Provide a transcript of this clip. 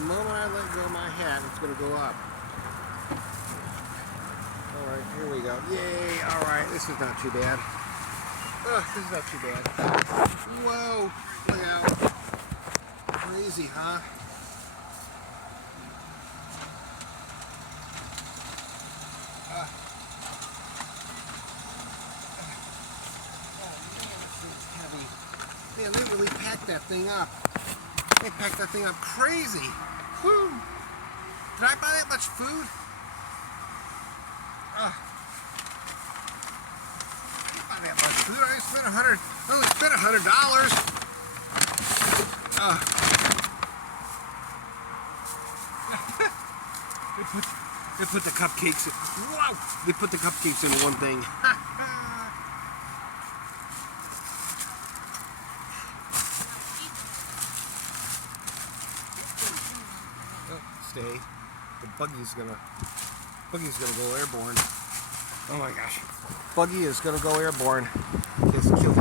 the moment I let go of my hat, it's going to go up. All right, here we go. Yay! All right, this is not too bad. This is not too bad. Whoa! Look out! Crazy, huh? Man, they really packed that thing up. They packed that thing up crazy. Whew. Did I buy that much food? I didn't buy that much food. I only spent $100. They put the cupcakes in. Wow! They put the cupcakes in one thing. Stay. The buggy's gonna go airborne. Oh my gosh. Buggy is gonna go airborne. Just killed